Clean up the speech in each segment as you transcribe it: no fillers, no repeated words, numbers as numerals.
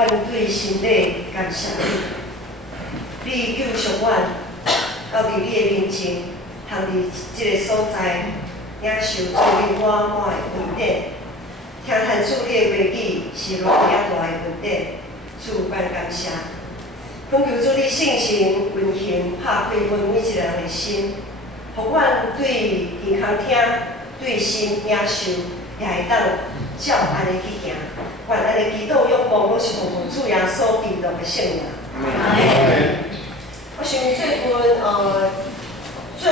团队心底感谢你，你救赎阮，到伫你的面前，通伫即个所在领受做你满满的恩典，听谈主你的话语是偌大的恩典，主万感谢。恳求主你圣神运行，拍开阮每一个人的心，互阮对健康听、对心领受，也会当照安尼去行。愿安尼祈祷仰望，我是奉主耶稣基督的圣名。我想最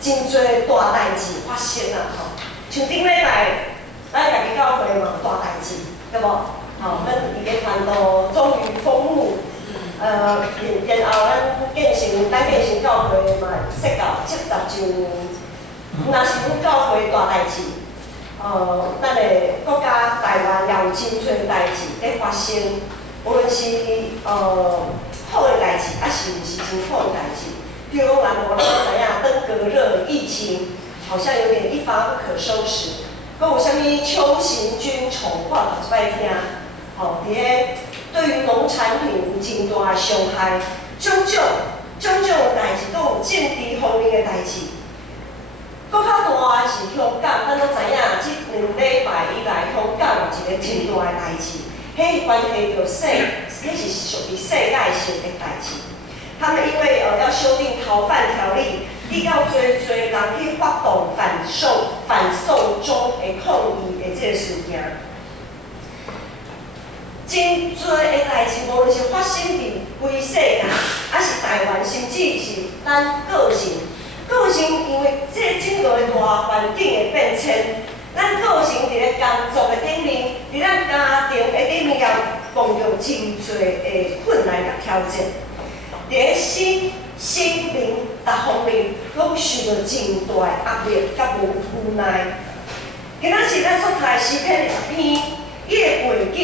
近真侪大代志发生啦像顶礼拜咱家己教会嘛大代志，对无？咱伊个传道终于封墓，然后咱建成教会嘛设到70周年，若是阮教会大代志。咱的国家台湾也有真侪代志在发生，无论是好的代志，还是毋是真好的代志。比如讲，咱知影登革热疫情好像有点一发不可收拾，佮有啥物秋行菌虫，我头一摆听，伫咧对于农产品有真大的伤害，种种的代志，佮有政治方面的代志。搁较大的是香港，咱都知影，即2礼拜以来，香港有一个真大的代志，迄关系到迄是属于世界性的代志。他们因为要修订逃犯条例，你到侪人去发动反送中的抗议的这个事件，真多的代志，无论是发生伫规世界，还是台湾，甚至是咱个人，因为这整个大环境的变迁，咱个人伫咧工作的顶面，伫咱家庭的顶面也碰到真侪的困难甲挑战，伫咧心灵各方面拢受到真大的压力甲无奈。今仔是咱所读的诗篇20篇，伊的背景，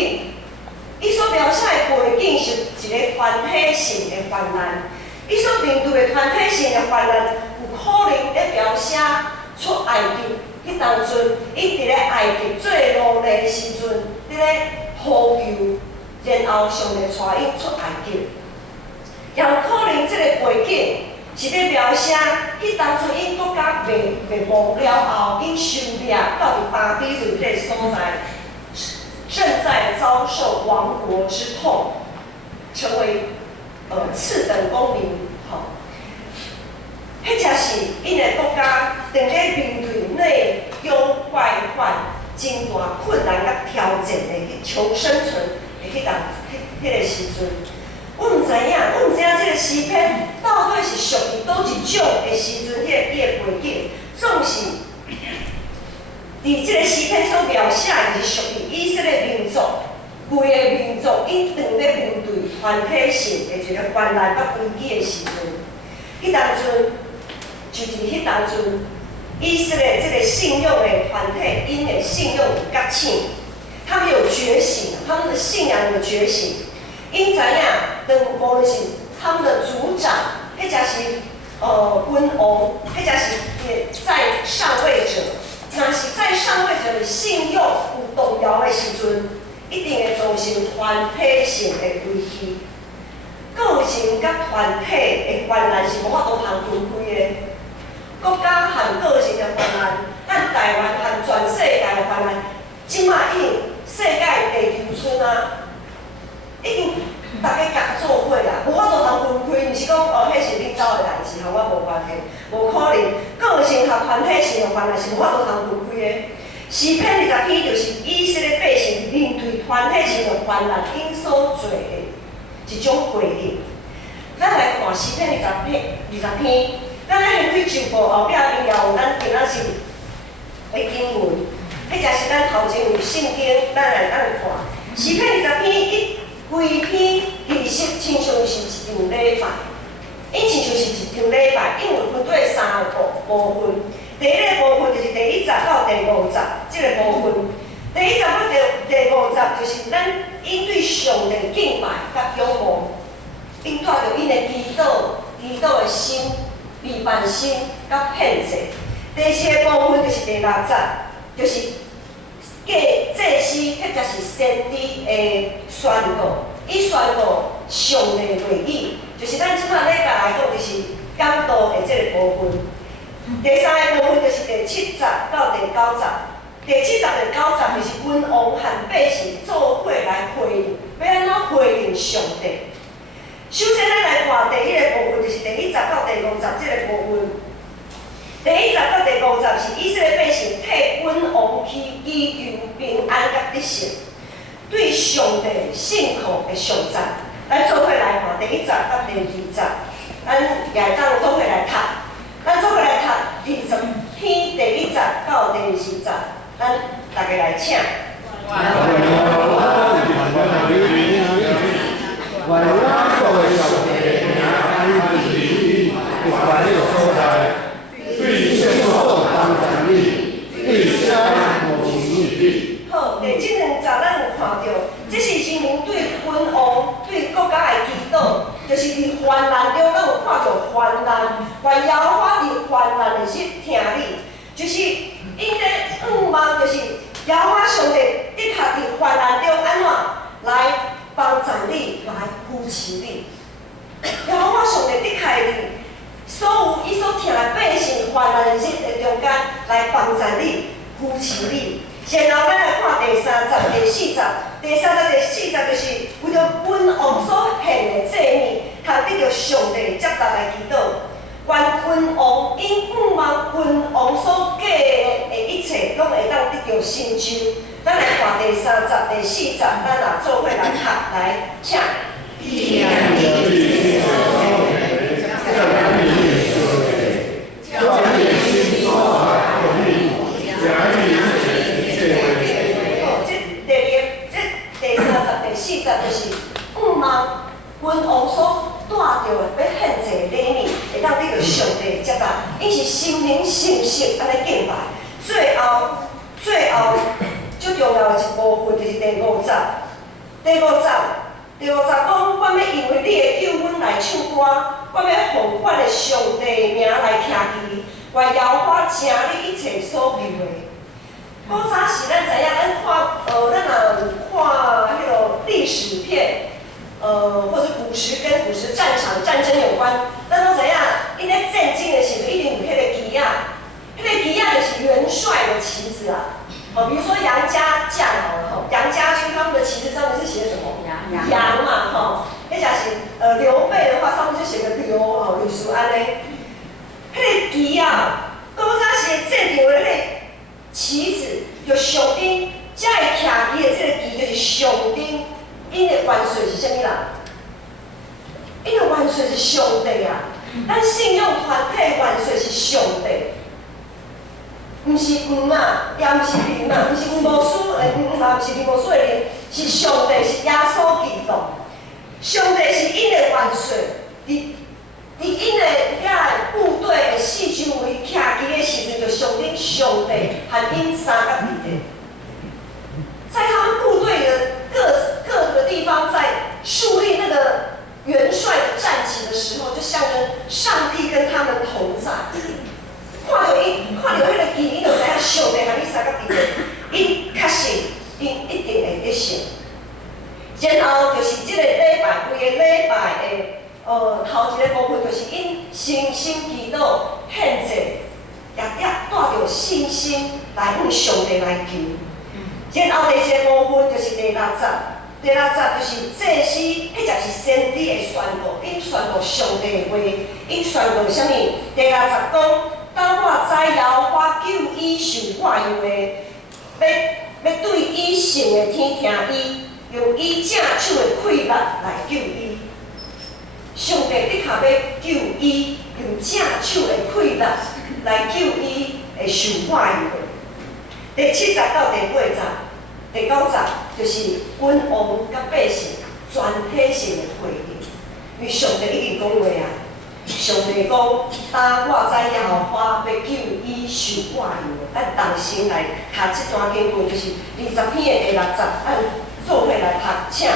伊所描写的背景是一个团体性的患难，伊所面对的团体性的患难。可能咧描写出埃及迄当阵，伊伫咧埃及最努力的时阵，伫咧呼求，然后上帝带伊出埃及。也有可能即个背景是咧描写迄当阵因国家灭亡了后，因收掠到伫巴比伦迄个所在，正在遭受亡国之痛，成为次等公民。迄才是因的国家正在面对内忧外患、真大困难甲挑战的求生存的迄个时阵，我毋知影这个诗篇到底是属于倒一种的时阵，伊的背景，总是伫这个诗篇所描写的是属于以色列民族，规个民族因正在面对团体性的一个患难甲危机的时阵，迄当阵。就伫迄当阵，以色列这个信仰的团体，因的信仰有觉醒，他们有觉醒，他们的信仰有觉醒。因知影，无论是他们的族长，迄才是君王，迄才是在上位者。若是在上位者的信仰有动摇的时阵，一定会造成团体性的危机。个人甲团体的关联是无法度通分开的。国家和个人的患难，咱台湾和全世界的患难，即马已经世界地球村啊，已经大家共做伙啦，无法度通分开。毋是讲迄是你走的代志，和我无关系，无可能。个人和团体性的患难是无法度通分开的。诗篇20篇就是以色列百姓面对团体性的患难因所做的一种回应。咱来看诗篇20篇。咱咧开直播后壁边也有咱今仔日的经文，迄才是咱头前有圣经，咱来看。诗篇20篇规篇其实亲像是一场礼拜，亲像是一场礼拜，因为分做3个部分。第一个部分就是第1节到第5节这个部分。第1节到第5节就是咱因对上帝敬拜甲仰望，因带着因的祈祷的心。备办心甲献祭。第4个部分就是第6节，就是祭司，迄才是先知的宣告。伊宣告上帝的话语，就是咱即摆礼拜来讲，就是讲道的这个部分。第三个部分就是第7节到第9节。第7节到第9节就是君王和百姓做伙来回应，要安怎回应上帝？首先，咱来看第一个部分，就是第1节到第5节这个部分。第1节到第5节是以色列百姓替君王去祈求平安甲得胜，对上帝信靠的上赞。咱做伙来看第1节到第2节，咱也当做伙来读。咱做伙来读20篇第1节到第20节，咱大家来请。好，第这2节咱有看到，这是人民对君王、对国家的祈祷，就是伫患难中，咱有看到患难，愿耶和华伫患难的日听你，就是因的望，就是耶和华上帝的确伫患难中安怎来帮助你，来扶持你。耶和华上帝的确伫所有伊所听的百姓患难的日的中间来帮助你、扶持你。然后咱来看第3节、第4节。第3节、第4节就是为着君王所献的祭物，通得到上帝接纳来祈祷。愿君王因望君王所计的一切，拢会当得到成就。咱来看第3节、第4节，咱也做伙来读来请。就是望君王所带着要献祭的礼物，会当得到上帝接纳，因是心灵信息安尼敬拜。最后最重要的一部分就是第5节。第5节讲，我要因为你的救恩来唱歌，我要奉我的上帝名来听祈，愿耶和华成你一切所求的。古早时咱知影，咱若有看迄个历史片，或者古时跟古时战场战争有关，咱都知影，因咧战争的时阵一定有迄个旗仔，迄个旗仔就是元帅的旗子啊。比如说杨家将好了，杨家军他们的旗子上面是写什么？杨嘛，那假是刘备的话，上面就写个刘吕叔安尼。迄个旗啊，古早时的战场的迄个旗子，就上顶，才会徛旗的这个旗就是上顶，因的元帅是啥物人？因的元帅是上帝啊！咱信用团体的元帅是上帝，毋是黄啊，也毋是林啊，毋是黄牧师的黄，也毋是林牧师的林，是上帝，是耶稣基督。上帝是因的元帅，伫因的遐部队的四周围徛旗的时阵，就上顶上帝和因三个伫咧，在他们部队的各个地方在树立那个元帅的战旗的时候，就象征上帝跟他们同在。看到迄个旗，你就知影上帝和你三个伫咧，因确实因一定会得胜。然后就是这个礼拜，规个礼拜的。头一个部分就是因诚心祈祷献祭，也带着信心来向上帝来求。然后第二个部分就是第6节，第6节就是祭司，迄才是先知的宣告，因宣告上帝的话，因宣告啥物？第6节讲，当我知耶和华救伊受我用的，要对伊圣的天听伊，用伊正手的快乐来救伊。上帝的确要救伊，用正手的快乐来救伊的受化用的。第7节到第8节、第9节，就是君王甲百姓全体性的回应。因为上帝已经讲话啊，上帝讲：当我知耶和华要救伊受化用的，咱同心来读这段经文，就是20篇的第6节，咱做伙来读，请。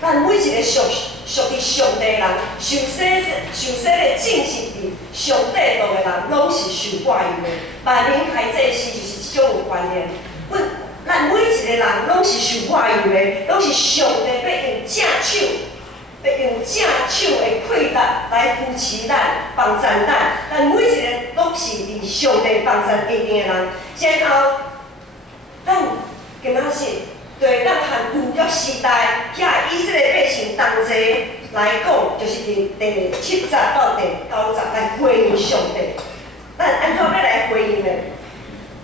咱每一个属于上帝的人，受洗的正是伫上帝道的人，拢是受挂油的。万民开祭司就是即种有观念。咱每一个人拢是受挂油的，拢是上帝要用正手，要用正手的快乐来扶持咱、帮助咱。咱每一个拢是伫上帝帮助下定的人。然后，咱今仔日对咱和旧约时代遐以色列百姓同齐来讲，就是伫第70到第90来回应上帝。咱安怎要来回应呢？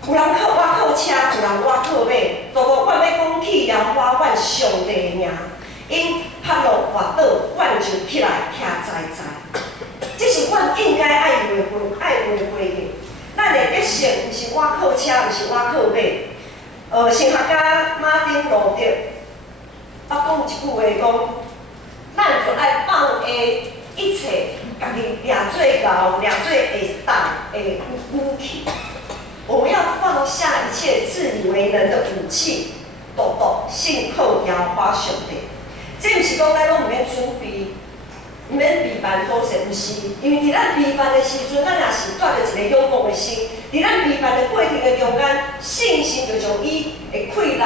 有人靠我靠车，有人我靠马，都无阮要讲起耶和华阮上帝的名，因趴落滑倒，阮就起来听知知。这是阮应该爱有的回应。咱的百姓毋是我靠车，毋是我靠马。神学家马丁路德，讲一句话讲，咱就爱放下一切，家己掠做牛、掠做会打的武器。我们要放下一切自以为能的武器，独独信靠耶和华上帝。这毋是讲咱拢毋免准备，毋免备办好势，毋是。因为伫咱备办的时阵，咱也是带着一个仰望的心。伫咱备办的过程的中间，信心就将伊的快乐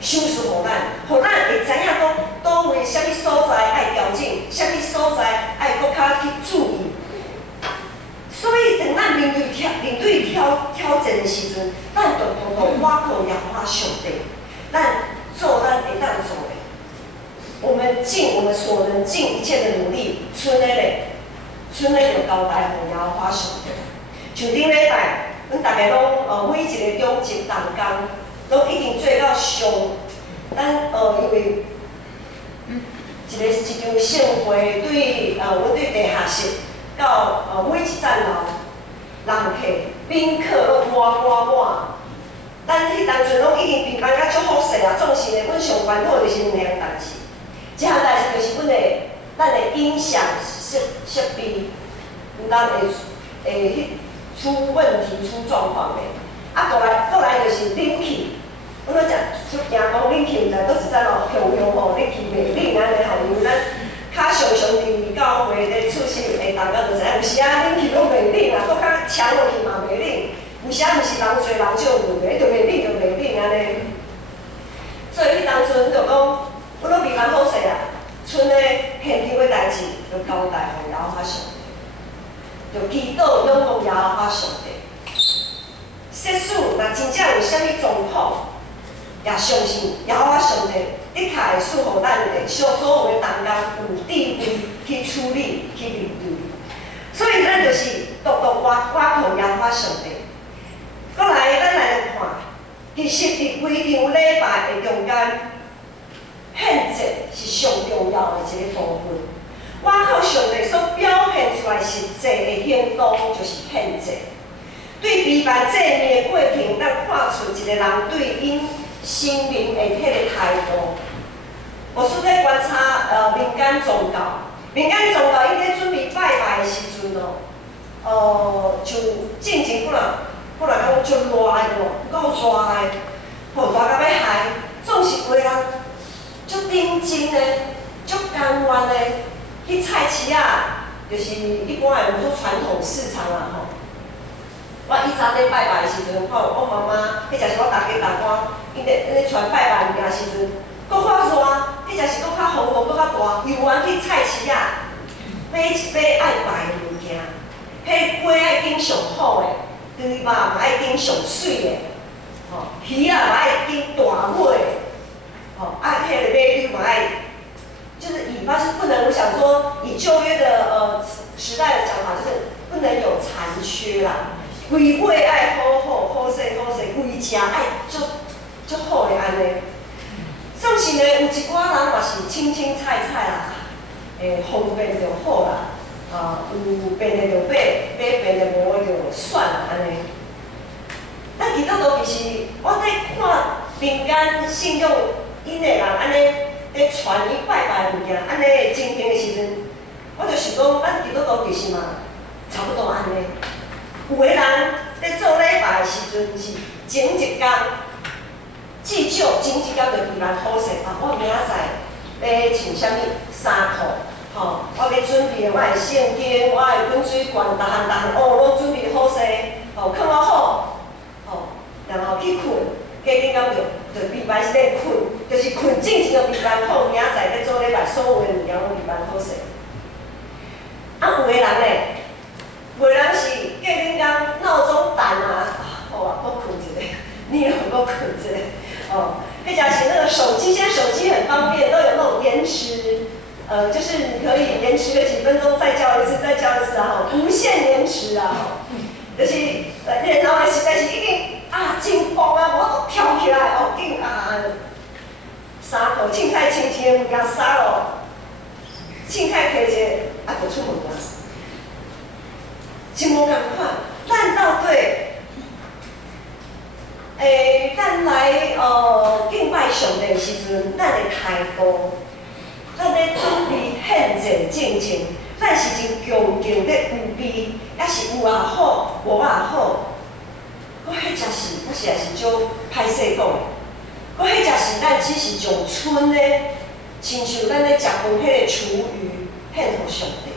收拾互咱，互咱会知影讲倒位啥物所在爱调整，啥物所在爱搁较去注意。所以，当咱面对挑战的时阵，咱就多多倚靠耶和华上帝，咱做咱会当做的。我们尽我们所能，尽一切的努力，剩的就交代互耶和华上帝。像顶礼拜，阮大家拢每一个中级同工，拢一定做到上，咱因为一场盛会对阮对地下室。到每一站楼，人客、宾客拢满。咱迄当阵拢已经备办甲足好势啊，总是咧，阮上烦恼就是两项代志。一项代志就是咱的音响设备，毋通会出问题、出状况的。过来就是冷气，阮都出惊讲冷气毋知倒一站用吼，冷气袂冷安尼吼，因为咱。较常伫教会咧出席的大家就知影，有时啊冷气拢袂冷啊，搁较强落去嘛袂冷。有时啊毋是人多人少问题，就袂冷就袂冷安尼。所以迄当阵就讲，阮拢备办好势啊，剩的现场的代志就交代互耶和华上帝，就祈祷仰望耶和华上帝。设使若真正有啥物状况，也相信耶和华上帝。的确会赐予咱的所有的同工有智慧去处理、去面对，所以咱就是独独倚靠耶和华上帝。过来，咱来看，其实伫规场礼拜的中间，献祭是上重要的一个部分。倚靠上帝所表现出来实际的行动，就是献祭。对备办祭祀的过程，咱看出一个人对因生命的迄个态度。我是在观察民间宗教，因咧准备拜拜的时阵就进前本来讲足热的够热的，吼热到要害，总是有个人足认真的、足甘愿的去菜市啊，就是一般的做传统市场啦吼。我以前咧拜拜的时阵，我妈妈，迄就是我大官，因咧传拜拜物件时阵，搁较热，迄就是搁较风搁较大，游园去菜市啊，买一买爱拜的物件，迄鸡爱拣上好的，猪肉嘛爱拣上水的，鱼啊嘛爱拣大尾的，迄个马肉嘛爱，就是尾巴是不能，我想说以旧约的时代的讲法，就是不能有残缺啦。规尾爱好势，规只爱足好的安尼。总是呢，有一寡人嘛是青菜啦，方便就好啦，有便的就买便的无的就算啦安尼。咱基督徒其实我在看民间信仰因的人安尼在传伊拜拜的物件，安尼的情形的时阵，我就想讲，咱基督徒其实嘛差不多安尼。有个人在做礼拜的时阵是前一天，至少前一天就备办好势，我明仔载要穿啥物衫裤，吼，我要准备我的圣经，我的滚水罐，逐项拢准备好势，吼，放好好，吼，然后去困，加紧到就备班是咧困，就是困进前就备班好，明仔载咧做礼拜所有的物件拢备班好势。啊，有个人咧，有个人是过紧工闹钟弹啊，好啊，搁困一下，你也搁困一下，哦。那假是那个手机，现在手机很方便，都有那种延迟，就是你可以延迟个几分钟再叫一次，再叫一次啊，无限延迟啊，就是然后实在是已经真疯啊，我都跳起来哦，紧衫裤凊彩穿一个物件衫咯，凊彩摕一个就出门啊，真无共款，咱到底。咱来敬拜上帝的时阵，咱的态度，咱咧准备献祭进前，咱是真恭敬咧有备，还是有也好，无也好。我迄只是，我实在是种歹势讲的。我迄只是，咱只是从春咧，亲像咱咧食饭迄个厨余献互上帝。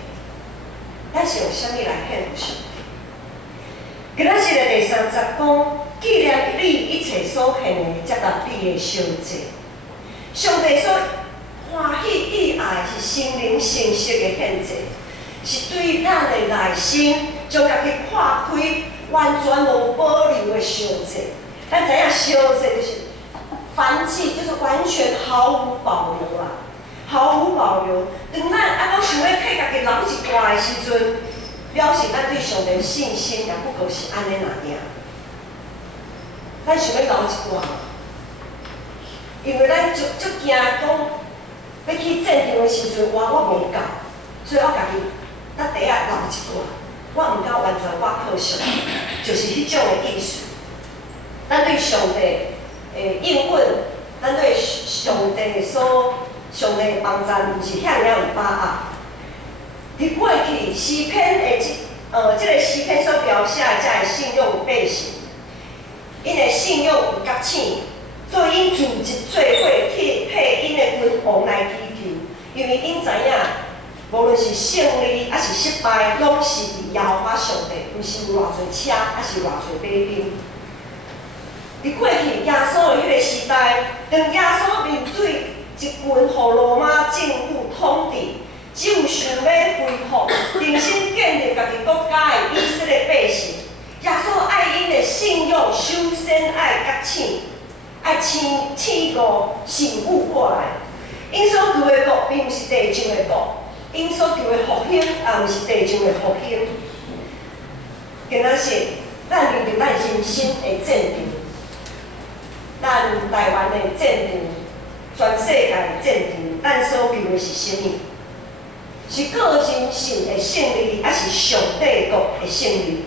咱是用啥物来献互上帝？今仔日的第30讲。纪念你一切所献的，才达你的烧祭。上帝所欢喜喜爱是心灵诚实的献祭，是对咱的内心将家己破开、完全无保留的烧祭。咱知影烧祭就是燔祭，就是完全毫无保留啦，毫无保留。当咱讲想要替家己留一段的时阵，表示咱对上帝信心也不过是安尼那样。咱想要留一寡，因为咱足惊讲要去战场的时阵，我无够，所以我家己搭底下留一寡，我毋敢完全我靠上，就是迄种的意思。咱对上帝的应允，咱对上帝上帝的帮助，毋是遐尔有把握。伫过去诗篇的即个诗篇所描写的才会信用有背信。因的信用有觉醒，所以因组织聚会替因的君王来祈求，因为因知影，无论是胜利还是失败，拢是伫耶和华上帝，毋是有偌侪车，还是偌侪马兵。伫过去耶稣的迄个时代，当耶稣面对一群互罗马政府统治，只有想要恢复重新建立家己国家的以色列百姓。耶稣爱因的信用，首先爱觉醒，爱醒悟醒悟过来。因所求的国，并毋是地上的国；因所求的复兴，也毋是地上的复兴。今仔日，咱面对咱人生的战场，咱台湾的战场，全世界的战场，咱所求的是啥物？是个人性的胜利，还是上帝国的胜利？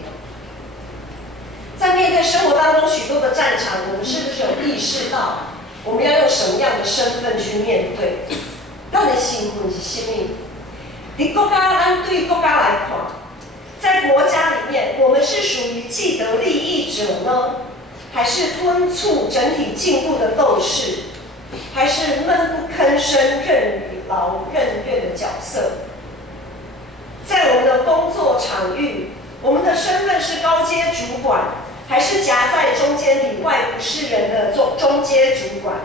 在面对生活当中许多的战场，我们是不是有意识到我们要用什么样的身份去面对？咱的身份是什么？伫国家，咱对国家来看，在国家里面，我们是属于既得利益者呢，还是敦促整体进步的斗士，还是闷不吭声、任劳任怨的角色？在我们的工作场域，我们的身份是高阶主管，还是夹在中间里外不是人的中阶主管，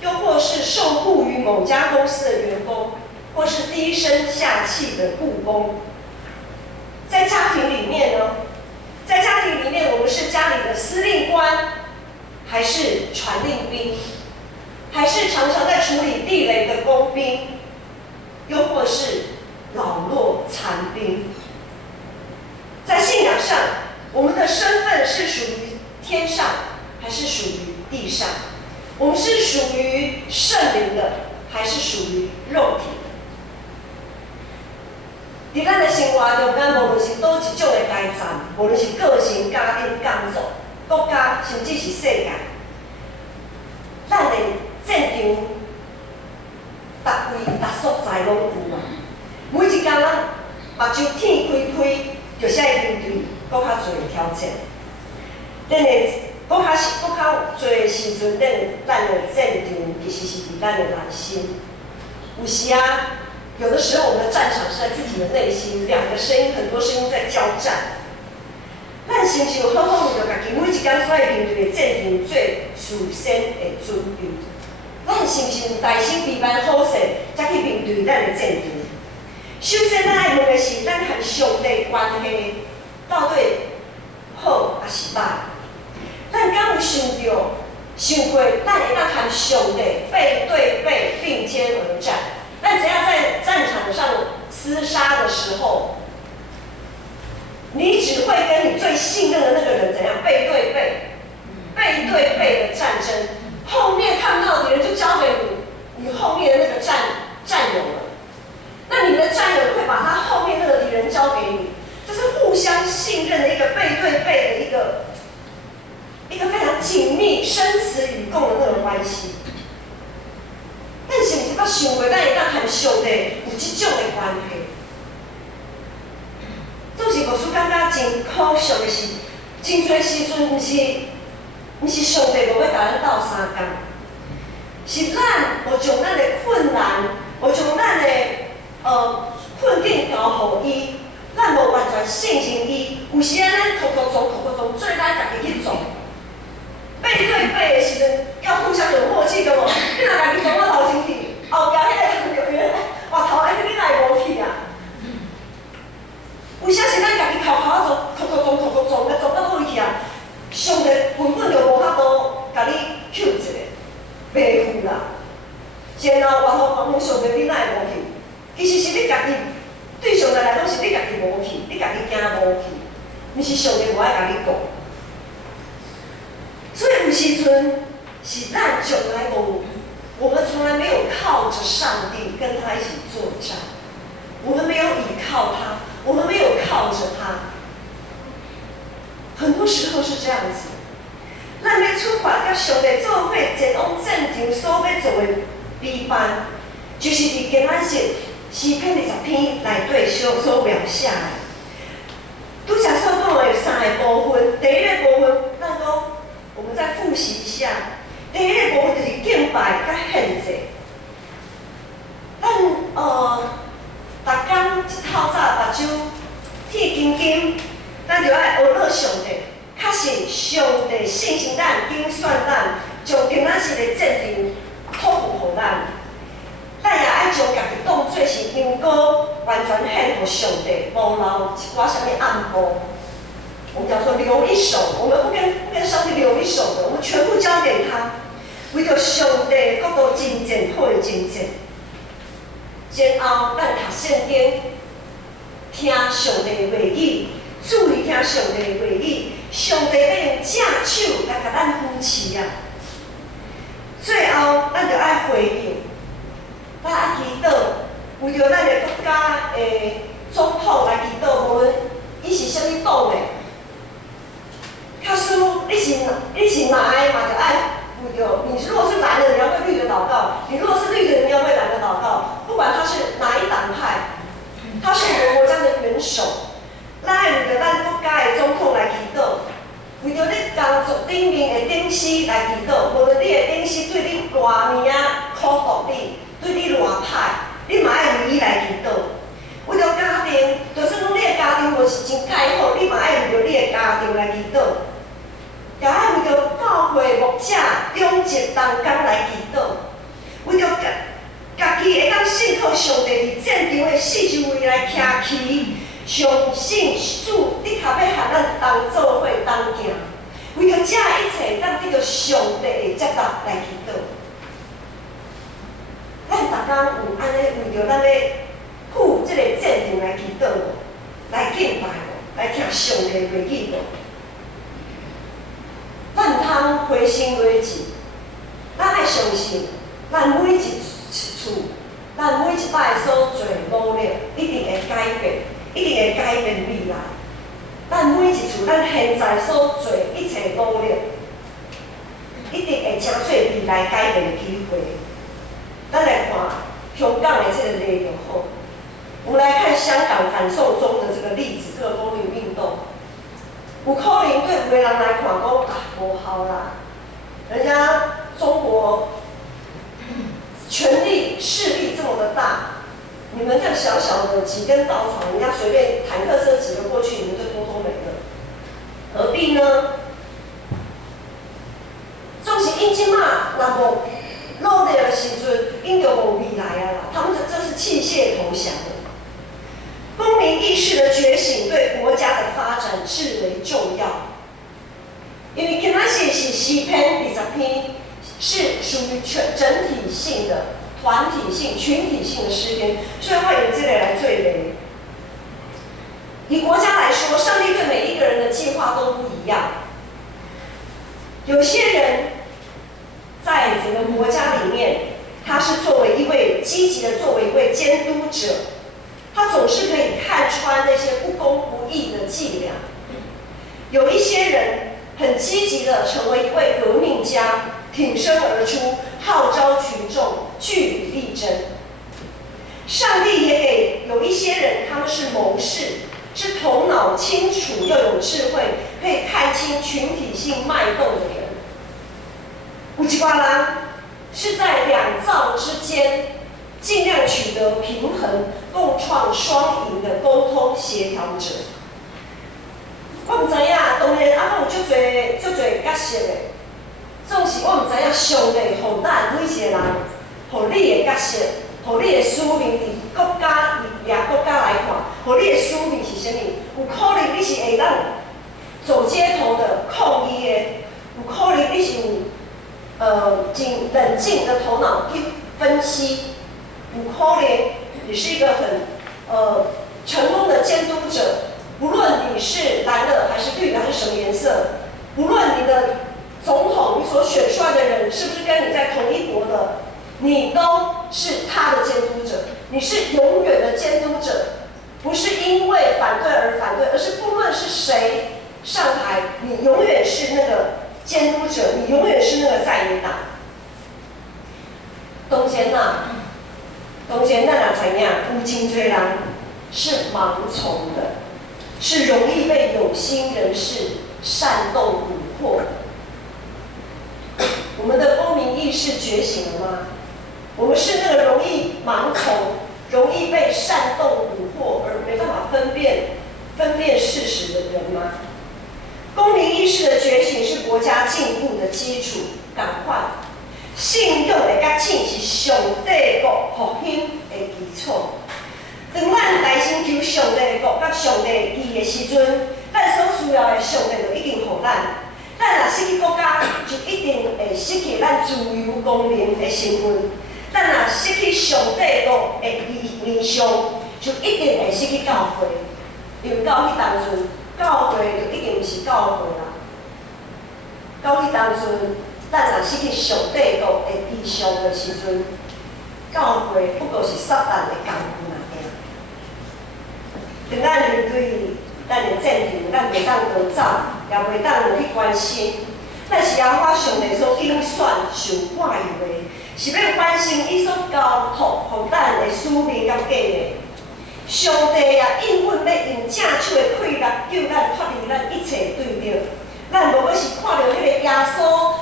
又或是受雇于某家公司的员工，或是低声下气的雇工？在家庭里面呢？在家庭里面，我们是家里的司令官，还是传令兵，还是常常在处理地雷的工兵，又或是老弱残兵？在信仰上，我们的身份是属于天上，还是属于地上？我们是属于圣灵的，还是属于肉体的？伫咱的生活中，咱无论是倒一种的阶层，无论是个人、家庭、工作、国家，甚至是世界，咱的战场，逐位逐所在拢有啊。每一天咱目睭天开，就是爱面对搁较侪的挑战。咱的搁较侪的时阵，咱的战场其实是伫咱的内心。有时啊，有的时候我们的战场是在自己的内心，两个声音，很多声音在交战。咱是不是有好好为着家己每一天所要面对的战场最事先的准备？咱是不是有大心备万好势，才去面对咱的战场？首先，咱爱问的是，咱和上帝关系到底好还是歹？咱敢有想过，咱会当和上帝背对背并肩而战？但只要在战场上厮杀的时候，你只会跟你最信任的那个人怎样背对背的战争，后面看不到敌人就交给你后面的那个战友了。那你的战友会把他后面那个敌人交给你，这是互相信任的一个背对背的一个非常紧密、生死与共的那种关系。但是，毋是捌想过，咱会当和上帝有这种的关系？总是牧师感觉真可惜的是，真侪时阵，毋是上帝无要甲咱斗相共，是咱无将咱的困难，无将咱的困境交予伊，咱无完全信任伊。有时啊，咱拖做，做咱家己去做。背对背的时阵，要互相有默契的无？你若家己做，我头前去，后壁迄个人就原来话头安尼，你哪会无去啊？有啥是咱家己靠做，要做到尾去啊？上帝根本就无法度甲你救一个，袂赴啦。然后外头讲上帝，你哪会无去？其实是你家己对上帝来讲是你家己无去，你家己惊无去，毋是上帝无爱甲你讲。所以有时阵是咱从来我们从来没有靠着上帝跟他一起作战，我们没有依靠他，我们没有靠着他。很多时候是这样子，咱要出发甲上帝做伙前往战场所要做的备班，就是伫今仔日诗篇20篇内底所描写的。拄则所讲的有3个部分，第一个部分，咱讲我们再复习一下。第一个部分就是敬拜甲献祭。咱逐工一透早目睭铁金金，咱就爱学乐上帝。确实，上帝信心咱，拣选咱，将今仔日的战场托付予咱。咱也爱将家己当作是香膏，完全献予上帝，无留一寡什么暗部。我们讲说留一手，我们不跟上帝留一手的，我们全部交给他，为着上帝的国度真正好的真正。然后咱读圣经，听上帝的话语，注意听上帝的话语，上帝要用正手来甲咱扶持啊。最后，咱就爱回应，咱爱祈祷，为着咱的国家的总统来祈祷，无论伊是啥物党的。他说：“你是哪的嘛？就爱为着你，如果是蓝的，你要为绿的祷告；你如果是绿的，你要为蓝的祷告。不管他是哪一党派，他是我们国家的元首，咱爱为着咱国家的总统来祈祷，为着你工作顶面的顶司来祈祷。无论你的顶司对你偌尔苦毒你，对你偌歹，你嘛爱为伊来祈祷。为着家庭，就算讲你的家庭无是真介好，你嘛爱为着你的家庭来祈祷。”也爱为着教会牧者忠直同工来祈祷，为着家己会当信靠上帝伫战场的四周围来徛旗，相信主的确要和咱同做伙同行。为着这一切，咱得着上帝的接纳来祈祷。咱逐工有安尼为着咱要赴这个战场来祈祷来敬拜来听上帝的话语咱通回心为止，咱爱相信，咱每一处，咱每一摆所做努力，一定会改变，一定会改变未来。咱每一处，咱现在所做一切努力，一定会成做未来改变的机会。咱来看香港的这个内容后，我们来看香港反送中的这个例子，这个公民运动。有可能对有的人来看讲无效啦，人家中国权力势力这么的大，你们这样小小的几根稻草，人家随便坦克车挤了过去，你们就通通没了，何必呢？总是因即嘛，那无努力的时阵，因就无未来啊啦。他们这是弃械投降的。公民意识的觉醒对国家的发展至为重要，因为今仔日是诗篇20篇，是属于整体性的、团体性、群体性的诗篇，所以我用这个来做例。以国家来说，上帝对每一个人的计划都不一样。有些人在整个国家里面，他是作为一位积极的作为一位监督者，他总是可以看穿那些不公不义的伎俩。有一些人很积极的成为一位革命家，挺身而出，号召群众据理力争。上帝也给有一些人，他们是谋士，是头脑清楚又有智慧，可以看清群体性脉动的人。有一寡人是在两造之间，尽量取得平衡，共创双赢的沟通协调者。我唔知影，当然啊，有足侪角色的，总是我唔知影上帝互咱每一个人，互你的角色，互你的使命，伫国家来看，互你的使命是啥物？有可能你是会当走街头的抗议的，有可能你是真冷静的头脑去分析，有可能你是一个很成功的监督者。无论你是蓝的还是绿的还是什么颜色，无论你的总统你所选出来的人是不是跟你在同一国的，你都是他的监督者，你是永远的监督者，不是因为反对而反对，而是不论是谁上台，你永远是那个监督者，你永远是那个在野党。当前咱也知影，有真多人是盲从的，是容易被有心人士煽动蛊惑的。我们的公民意识觉醒了吗？我们是那个容易盲从、容易被煽动蛊惑而没办法分辨事实的人吗？公民意识的觉醒是国家进步的基础。赶快，信用的觉醒是上帝国复兴的基础。当咱大声求上帝的国甲上帝义的时阵，咱所需要的上帝就一定予咱。咱若失去国家，就一定会失去咱自由公民的身份。咱若失去上帝国的理想，就一定会失去教会。因为到迄当阵，教会就一定是教会啦。到迄当阵，咱若失去上帝国的理想的时阵，教会不过是撒旦的工具啦。当咱面对咱的战场，咱袂当逃走，也袂当无去关心。咱是要发上帝所拣选、受挂有的，是要完成伊所交托予咱的使命甲计划。上帝也应允要用正手的快乐救咱脱离咱一切对立。咱无过是看到迄个耶稣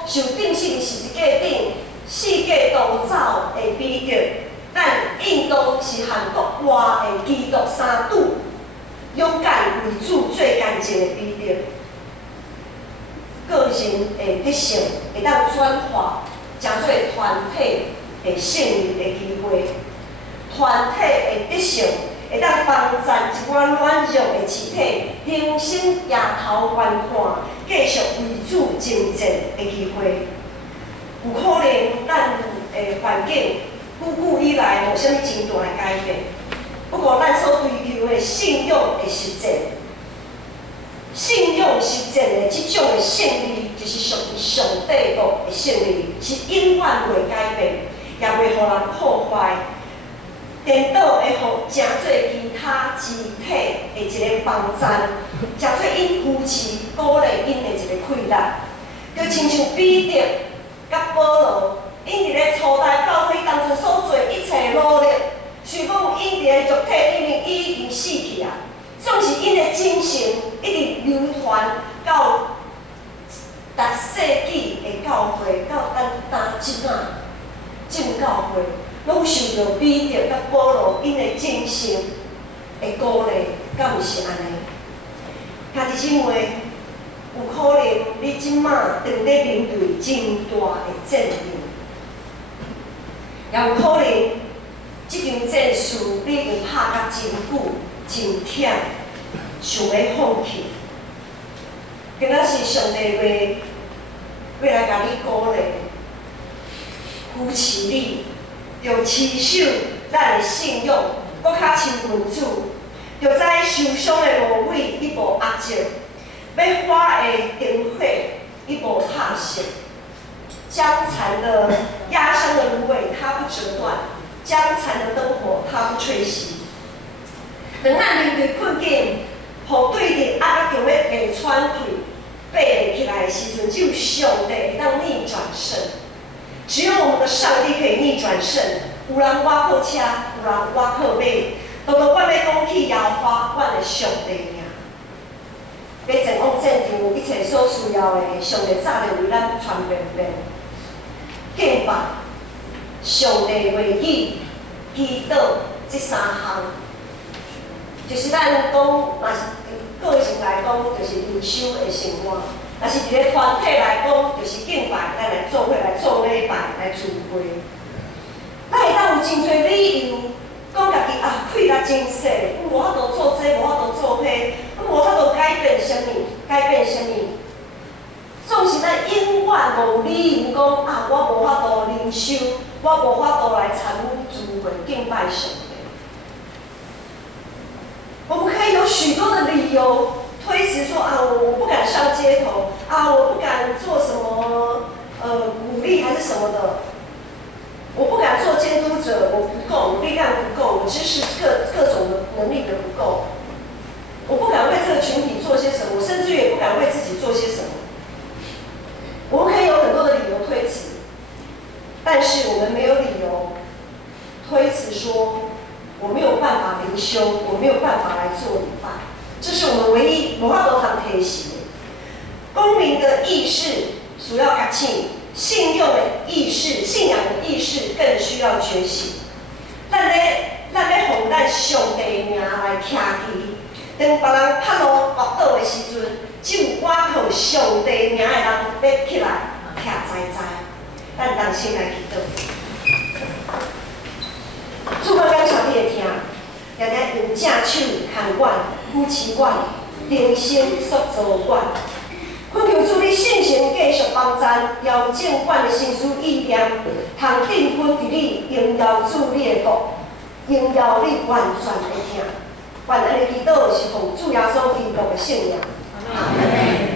受钉死伫十字架顶，世界逃走的美德，咱应当是和国外的基督相拄。勇敢为主做干净的美德，个人的得胜会当转化，成做团体的胜利的机会。团体的得胜会当帮助一寡软弱的肢体重新抬头观看，继续为主征战的机会。有可能咱的环境久以来无啥物真大的改变。不过，咱所追求的信用的实践，信用实践的这种的胜利，就是属于上帝国的胜利，是永远袂改变，也袂互人破坏。颠倒会互真侪其他肢体的一个帮赞，真侪因扶持、鼓励因的一个快乐。就亲像彼得甲保罗，因伫咧初代教会当中所做一切努力。虽讲因伫个肉体里面已经死去啊，总是因的精神一直流传到16世纪的教会，到咱今仔，进教会，拢受到彼得甲保罗因的精神的鼓励，敢毋是安尼？兄弟姊妹，有可能你即马正在面对真大的战场，也有可能即场战事你已经拍甲真久、真忝，想要放弃。今仔是上帝要来甲你鼓励，扶持你，着持守咱的信仰，搁较亲近主，着在受伤的芦苇一无压折，要花的灯火一无拍熄。将残的压伤的芦苇它不折断，将残的灯火它不吹熄。当咱面对困境，互对敌压力强要被喘气。背起来的时阵，只有上帝会当逆转胜。只有我们的上帝可以逆转胜。有人挖靠车，有人挖靠马，都阮要讲起耶和华阮的上帝名。要前往战场，一切所需要的，上帝早就为咱传遍遍。敬拜、上帝话语、祈祷这三项，就是咱讲嘛是。个性来讲，就是灵修的生活；若是伫个团体来讲，就是敬拜，咱来做伙来做礼拜，来聚会。咱会当有真侪理由，讲家己气力真细，无法度做这，无法度做迄，无法度改变啥物，改变啥物。总是咱永远无理由讲我无法度灵修，我无法度来参与聚会敬拜上帝。我们可以有许多的理由推辞说我不敢上街头我不敢做什么鼓励还是什么的，我不敢做监督者，我不够，我力量不够，我知识各种的能力都不够，我不敢为这个群体做些什么，我甚至也不敢为自己做些什么。我们可以有很多的理由推辞，但是我们没有理由推辞说。我没有办法灵修，我没有办法来做礼拜，这是我们唯一无法度通提醒的。公民的意识需要觉醒，信用的意识、信仰的意识更需要觉醒。咱要互咱上帝的名来徛起，当别人拍落滑倒的时阵，只有我靠上帝名的人要起来徛在在。咱同心来祈祷。主我感谢你的听，常常用正手牵管、扶持管、灵性塑造管。恳求主你圣神继续帮助，调整管的心思意念，通定分伫你，荣耀主你的国，荣耀你完全的听。愿安尼祈祷是奉主耶稣基督的圣名。阿门。